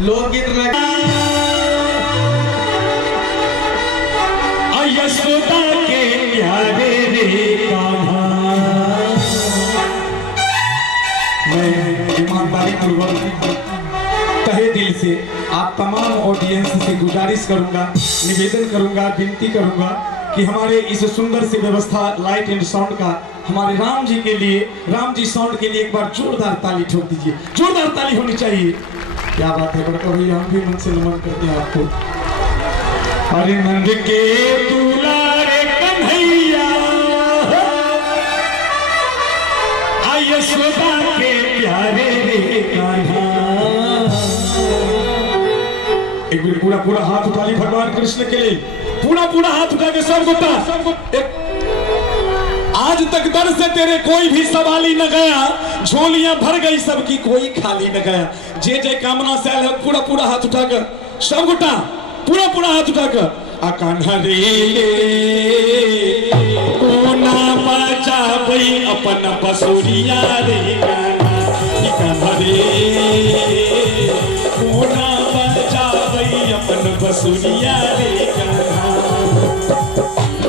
लोकगीत में यशोदा के प्यारे रे कान्हा। मैं ईमानदारी पूर्वक तहे दिल से आप तमाम ऑडियंस से गुजारिश करूंगा, निवेदन करूंगा, विनती करूंगा कि हमारे इस सुंदर सी व्यवस्था लाइट एंड साउंड का हमारे राम जी के लिए, राम जी साउंड के लिए एक बार जोरदार ताली ठोक दीजिए। जोरदार ताली होनी चाहिए। क्या बात है बड़का भैया, हम भी मन से नमन करते हैं आपको। अरे नंद के दुलारे कन्हैया, यशोदा के प्यारे रे कान्हा। एक बार पूरा पूरा हाथ उठा ली भगवान कृष्ण के लिए, पूरा पूरा हाथ उठा के सब गोटा। आज तक दर से तेरे कोई भी सवाल ही न गया, झोलियां भर गई सबकी कोई खाली न गया। जे जे कामना से आयल है पूरा पूरा हाथ उठाकर सब गोटा, पूरा पूरा हाथ उठाकर आ कान्हा रे कोना बचा भई अपन बसुरिया रे कान्हा रे कोना बचा भई अपन बसुरिया रे कान्हा।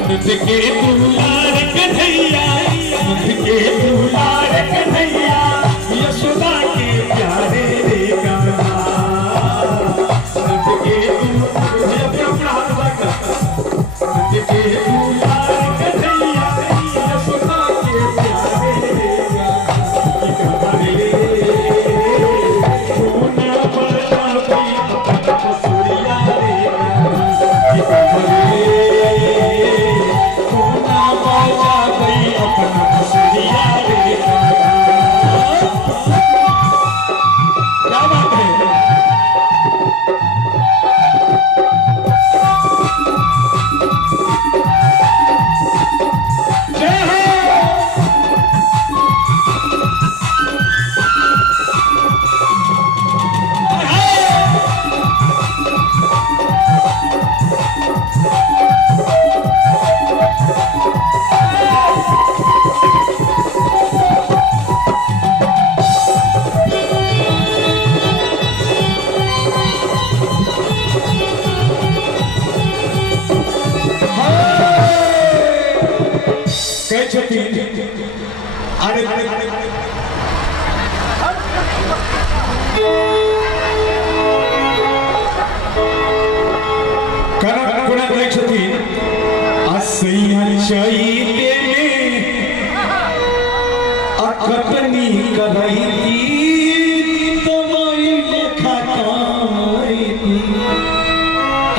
नंद के दुलार कन्हैया, नंद के दुलार कन्हैया, यशोदा के प्यारे रे कान्हा। नंद के कटनी कराई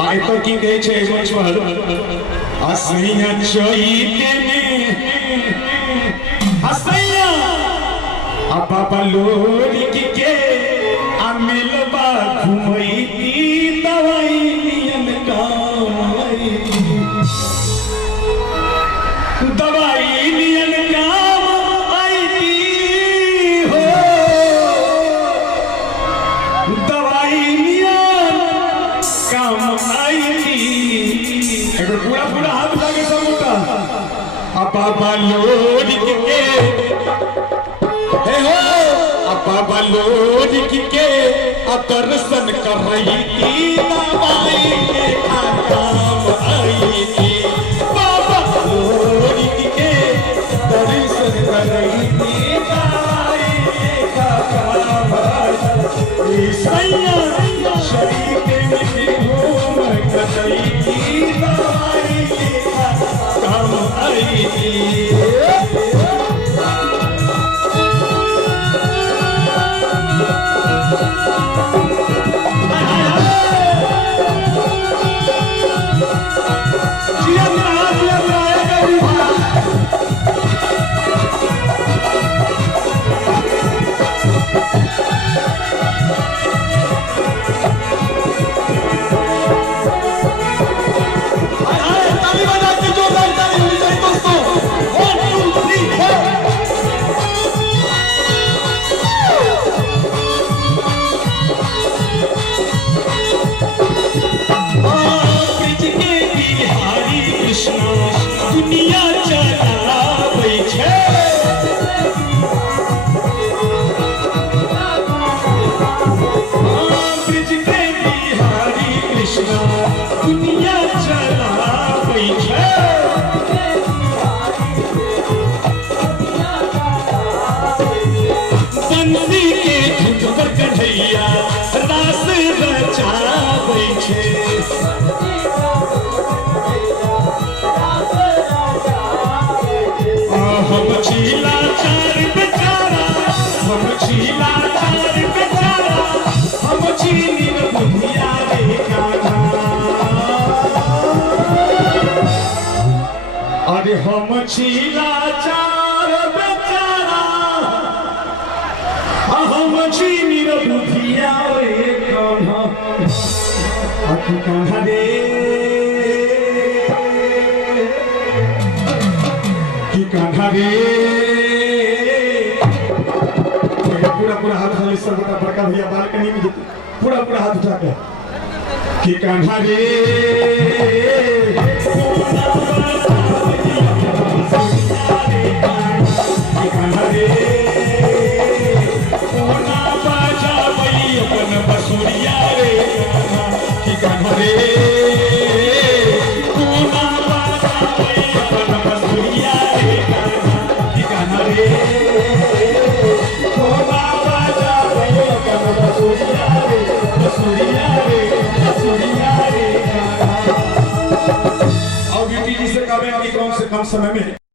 आय तो की कहे छे मंच पर असैया चैते में असैया अपा बलोरी के अमिलबा घुमैती दवाई नियन काई दवाई नियन काम आईती हो दवाई नियन काम आईती। एक पूरा पूरा हाथ लागे सब मोटा अपा बलोरी के हे हो अपा बलोरी के दर्शन कर रही थी दवाई के काम आई थी। बाबा बलोरी के दर्शन कर रही थी दवाई के काम आई सैया शरीर में घूम कर रही थी दवाई के काम आई थी। चीनी बुधिया रे कान्हा अरे हम छीला चार बेचारा हम चीनी बुधिया रे कान्हा अखी कान्हा रे की कान्हा रे पूरा पूरा हाथ उठा सब बड़का भैया बालकनी में पूरा पूरा हाथ उठा के कि कान्हा रे कान्हा रे सोना बाजा बई अपन बसुरिया रे कि कान्हा रे सोना बाजा बई अपन बसुरिया रे कि कान्हा रे और ब्यूटी जी से कम समय में